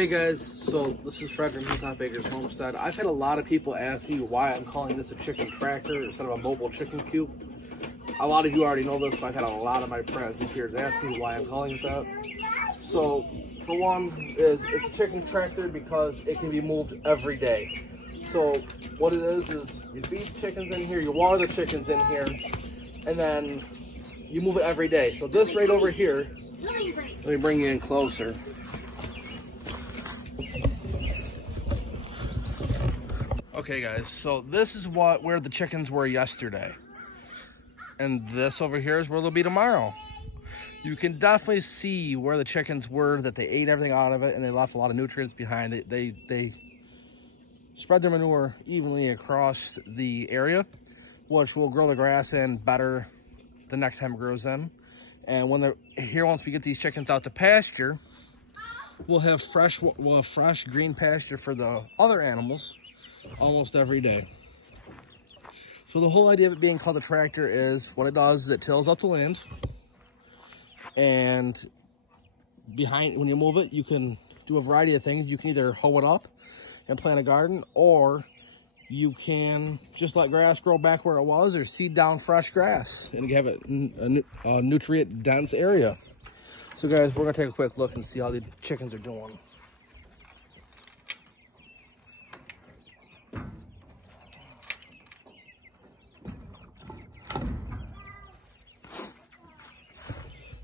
Hey guys, so this is Fred from Hilltop Acres Homestead. I've had a lot of people ask me why I'm calling this a chicken tractor instead of a mobile chicken coop. A lot of you already know this, but I've had a lot of my friends and peers ask me why I'm calling it that. So, for one, it's a chicken tractor because it can be moved every day. So, what it is you feed chickens in here, you water the chickens in here, and then you move it every day. So this right over here, let me bring you in closer. Okay guys, so this is where the chickens were yesterday. And this over here is where they'll be tomorrow. You can definitely see where the chickens were, that they ate everything out of it and they left a lot of nutrients behind. They spread their manure evenly across the area, which will grow the grass in better the next time it grows in. And when once we get these chickens out to pasture, we'll have fresh green pasture for the other animals almost every day. So the whole idea of it being called a tractor is what it does is it tills up the land, and when you move it, you can do a variety of things. You can either hoe it up and plant a garden, or you can just let grass grow back where it was, or seed down fresh grass and have it in a nutrient dense area. So guys, we're gonna take a quick look and see how the chickens are doing.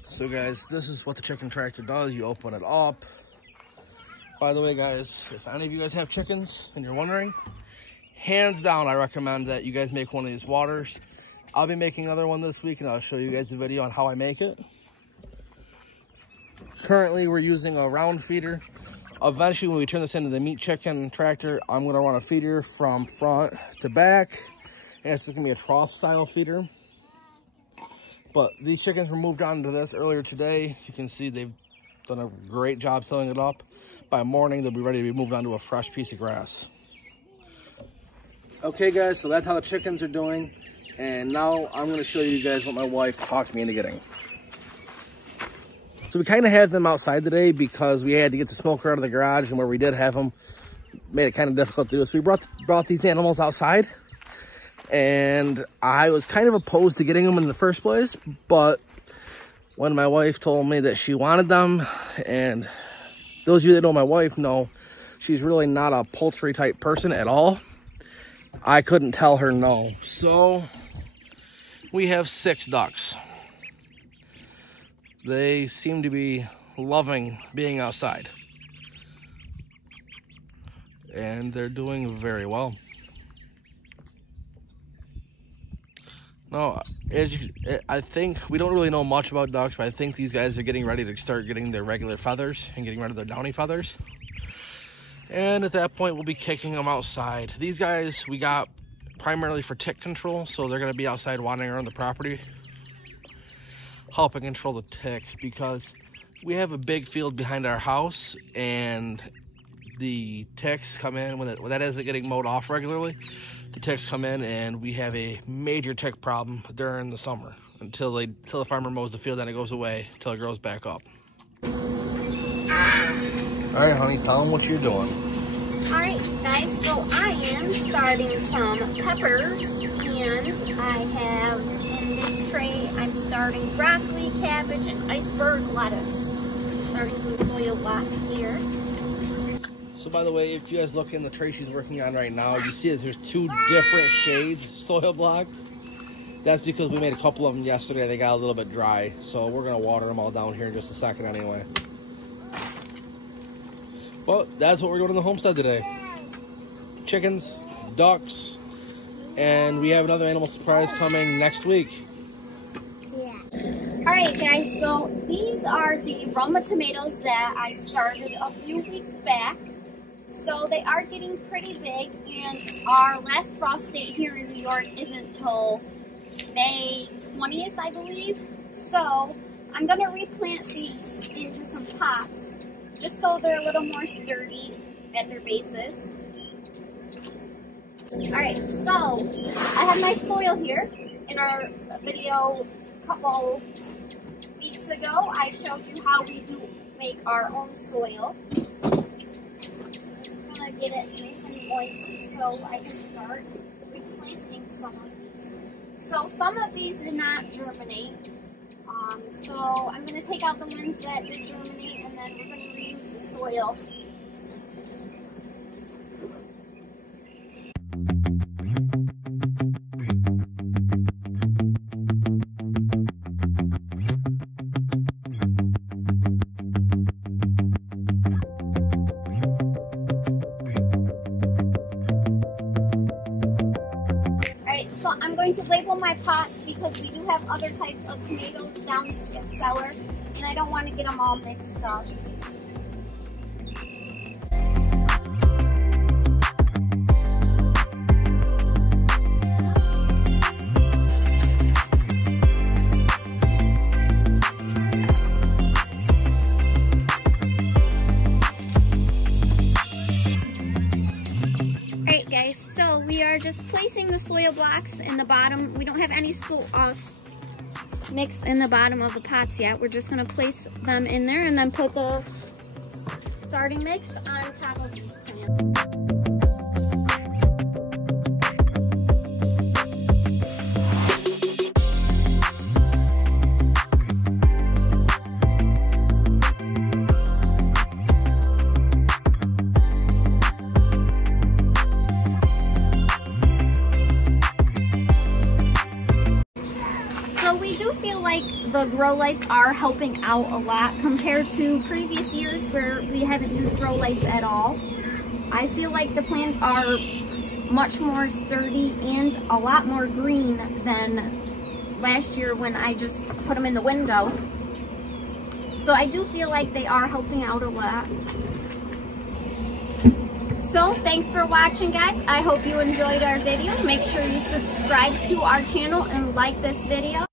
So guys, this is what the chicken tractor does. You open it up. By the way guys, if any of you guys have chickens and you're wondering, hands down I recommend that you guys make one of these waters. I'll be making another one this week and I'll show you guys a video on how I make it. Currently we're using a round feeder. Eventually when we turn this into the meat chicken tractor, I'm going to run a feeder from front to back, and it's just going to be a trough style feeder. But these chickens were moved on to this earlier today. You can see they've done a great job filling it up. By morning, they'll be ready to be moved onto a fresh piece of grass. Okay guys, so that's how the chickens are doing. And now I'm gonna show you guys what my wife talked me into getting. So we kind of have them outside today because we had to get the smoker out of the garage, and where we did have them, made it kind of difficult to do. So we brought these animals outside. And I was kind of opposed to getting them in the first place, but when my wife told me that she wanted them, and those of you that know my wife know she's really not a poultry type person at all, I couldn't tell her no. So we have 6 ducks. They seem to be loving being outside, and they're doing very well. No, I think we don't really know much about ducks, but I think these guys are getting ready to start getting their regular feathers and getting rid of their downy feathers. And at that point, we'll be kicking them outside. These guys we got primarily for tick control, so they're going to be outside wandering around the property, helping control the ticks, because we have a big field behind our house, and the ticks come in when that isn't getting mowed off regularly. The ticks come in, and we have a major tick problem during the summer until the farmer mows the field, and it goes away until it grows back up. All right, honey, tell them what you're doing. All right, guys, so I am starting some peppers, and I have in this tray, I'm starting broccoli, cabbage, and iceberg lettuce. I'm starting some soil blocks here. So by the way, if you guys look in the tray she's working on right now, you see that there's 2 different shades of soil blocks. That's because we made a couple of them yesterday. They got a little bit dry. So we're going to water them all down here in just a second anyway. Well, that's what we're doing in the homestead today. Chickens, ducks, and we have another animal surprise coming next week. Yeah. Alright guys, so these are the Roma tomatoes that I started a few weeks back. So they are getting pretty big, and our last frost date here in New York isn't till May 20th, I believe. So I'm going to replant these into some pots just so they're a little more sturdy at their bases. Alright, so I have my soil here. In our video a couple weeks ago, I showed you how we do make our own soil. to get it nice and moist so I can start replanting some of these. So some of these did not germinate. So I'm going to take out the ones that did germinate, and then we're going to reuse the soil. So I'm going to label my pots because we do have other types of tomatoes down cellar, and I don't want to get them all mixed up. So we are just placing the soil blocks in the bottom. We don't have any mix in the bottom of the pots yet. We're just going to place them in there and then put the starting mix on top of these plants. We do feel like the grow lights are helping out a lot compared to previous years where we haven't used grow lights at all. I feel like the plants are much more sturdy and a lot more green than last year when I just put them in the window. So I do feel like they are helping out a lot. So thanks for watching, guys. I hope you enjoyed our video. Make sure you subscribe to our channel and like this video.